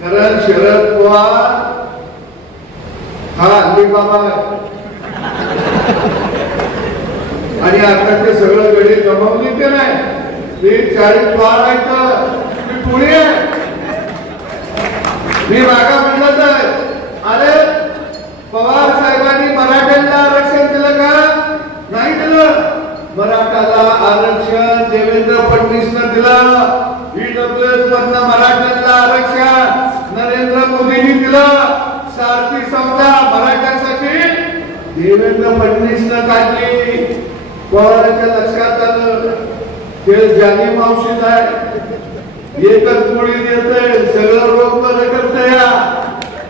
कारण शरद पवार हा अलिबाबा आहे आणि आता ते सगळं गडी गमावली ते नाही, ते 40 वार आहेत, मी पुढे आहे, मी मागा म्हणत आहे. अरे पवार साहेबांनी मराठ्यांना आरक्षण दिलं का? नाही दिलं. मराठाला आरक्षण देवेंद्र फडणवीसनं दिलं. ईडब्ल्यूएस मधनं मराठ्यांना आरक्षण नरेंद्र मोदींनी दिलं. सारथी समजा मराठ्यांसाठी देवेंद्र फडणवीसनं काढली. पवारांच्या लक्षात आलं ते जानी मावशीत आहे, एकच गोळी देते, सगळं रोग बरं करते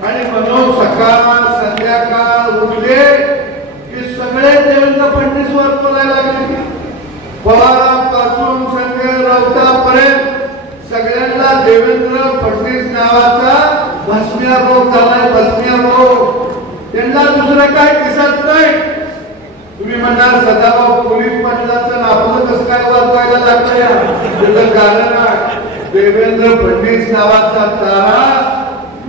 आणि म्हणून सकाळ संध्याकाळ उठले की सगळे देवेंद्र फडणवीसवर बोलायला लागले. पवारांपासून संजय राऊतांपर्यंत सगळ्यांना देवेंद्र फडणवीस नावाचा भस्म्या रोग झालाय, भस्म्या रोग. त्यांना दुसरं काय दिसत नाही. तुम्ही म्हणणार सदाभाऊ पोलीस पाटलाचं आपलं कसं काय वाजवायला लागतं? त्याचं कारण आहे देवेंद्र फडणवीस नावाचा तारा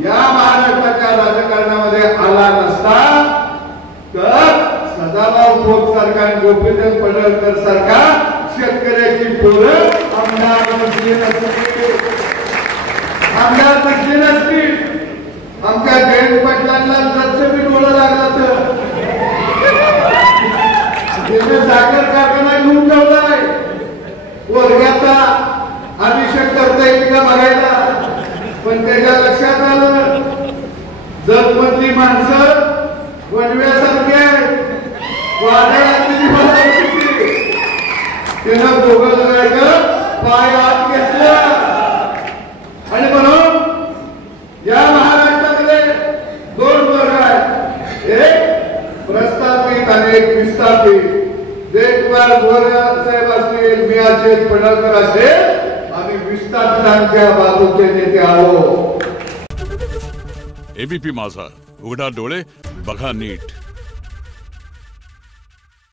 या महाराष्ट्राच्या राजकारणामध्ये आला नसता तर सदाभाऊ खोत सारखा आणि गोपीचंद पडळकर सारखा शेतकऱ्याची पोरं आमदार नसली नसती, आमदार नसली नसती. आमच्या जयंत पाटलांना जसं बी डोळं लागलं तर साखर कारखाना घेऊन ठेवलाय. वर्गाचा अभिषेक करता येईल का बघायला, पण त्याच्या लक्षात आलं जगमधली माणसं वनव्यासारखी आहेत, त्यानं दोघं जणांचं पाय आत घेतलं आणि म्हणून या महाराष्ट्रामध्ये 2 वर्ग आहेत, एक प्रस्थापित आणि एक विस्थापित. देखभाल गोरे साहेब असतील, मी असेल, पडळकर असेल, आम्ही विस्थापितांच्या बाजूचे नेते आहोत. एबीपी माझा, उघडा डोळे बघा नीट.